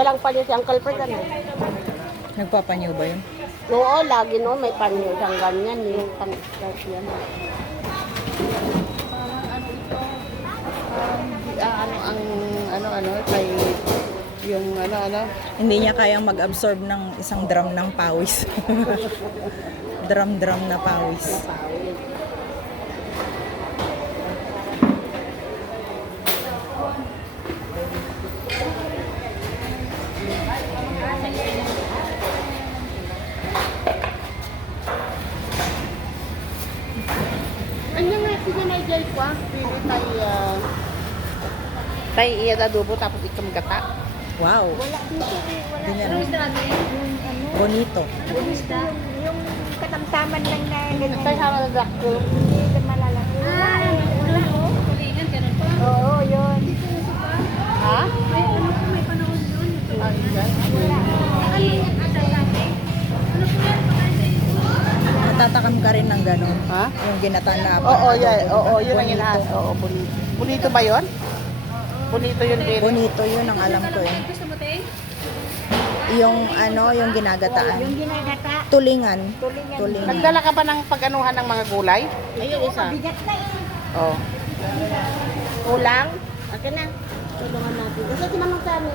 Walang panyo si Uncle Fred, ano? Nagpapanyo ba yun? Oo, lagi no, may panyo siyang ganyan, yung pang-start yan. Kay yung Hindi niya kayang mag-absorb ng isang drum ng pawis. Drum na pawis. Ano nga, sige na i-jay ko ah. Pili tayo iya adobo tapos ikam gata. Wow. Wala dito eh. Wala. Ganyan. Yung ano? Bonito. Yung katamtaman lang na ganyan. Tayo sama na dakto. Hindi ka malalaki. Wala oh. Kulingan, ganun pa. Oo, yun. Ha? May ano po, may panahon doon. Ito. Ay, yan. Wala. Ano yung ada natin? Ano po yan? Pagkain sa inyo? Natatakam ka rin ng gano'n. Ha? Yung ginata na Oo, adobo, yan. diba? Oo, yun ang Bonito. inaas. Oo, bonito. Bonito ba yun? Bonito yun din. Bonito yun ang alam ko eh. Gusto mo, te? Yung ano, yung ginagataan. Yung ginagata. Tulingan. Tulingan. Tulingan. Nagdala ka ba ng pag-anuhan ng mga gulay? Ayun, isa. Bigat na eh. Oo. Kulang? Akin na. Tulungan natin. Kasi si Manong Sammy,